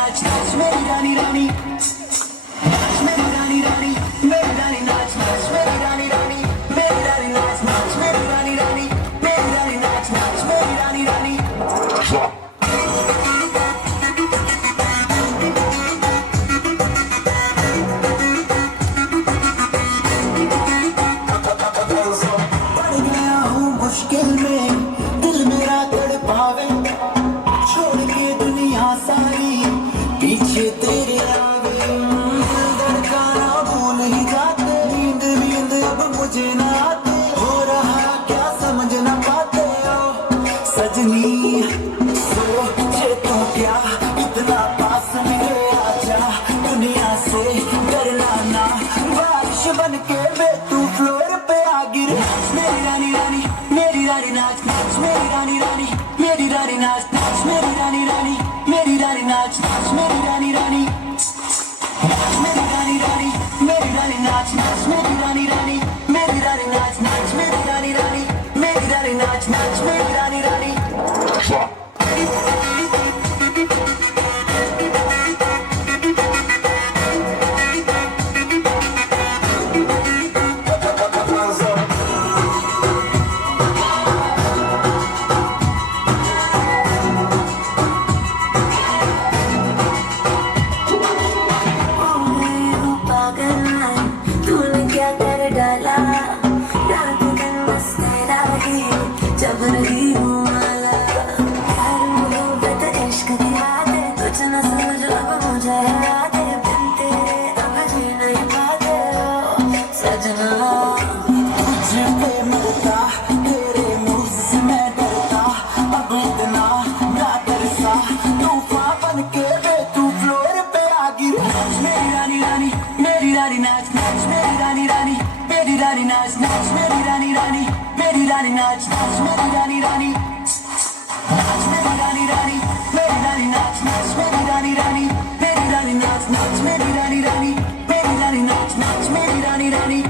नाच नाच मेरी रानी रानी, मेरी रानी रानी, मेरी रानी नाच नाच मेरी रानी रानी, मेरी रानी नाच नाच मेरी रानी रानी, मेरी रानी नाच नाच मेरी रानी रानी। पड़ गया हूँ मुश्किल में, दिल मेरा तड़पावे, छोड़ के दुनिया सारी पीछे तेरे आवे। धड़काना भूल ही जाते, नींद नींद अब मुझे ना आते, हो रहा क्या समझ ना पाते हो सजनी। सोचे तो क्या इतना पास मेरे आजा, दुनिया से डरना ना, बारिश बन के वे तू फ्लोर पे आ गिरे। मेरी रानी रानी, मेरी रानी नाच नाच मेरी रानी रानी, मेरी रानी नाच नाच मेरी रानी रानी, मेरी रानी नाच नाच मेरी रानी रानी, मेरी रानी रानी, मेरी रानी नाच नाच मेरी रानी रानी, मेरी रानी नाच नाच मेरी रानी रानी, मेरी रानी नाच नाच मेरी रानी रानी। जब रही हूँ माला, प्यार मोहब्बत इश्क की बातें कुछ न समझ अब मुझे यादें, बिन तेरे अब जी नहीं पाते हो सजना। तुझ पे मरता, तेरे मुँह से मैं डरता, अब इतना ना तरसा, तूफान बन के वे तू फ्लोर पे आ गिरे। मेरी रानी रानी, मेरी रानी नाच नाच मेरी रानी रानी, मेरी रानी नाच नाच मेरी रानी रानी, मेरी रानी नाच नाच मेरी रानी रानी, नाच मेरी रानी रानी, मेरी रानी नाच नाच मेरी रानी रानी, मेरी रानी नाच नाच मेरी रानी रानी, मेरी रानी नाच नाच मेरी रानी रानी।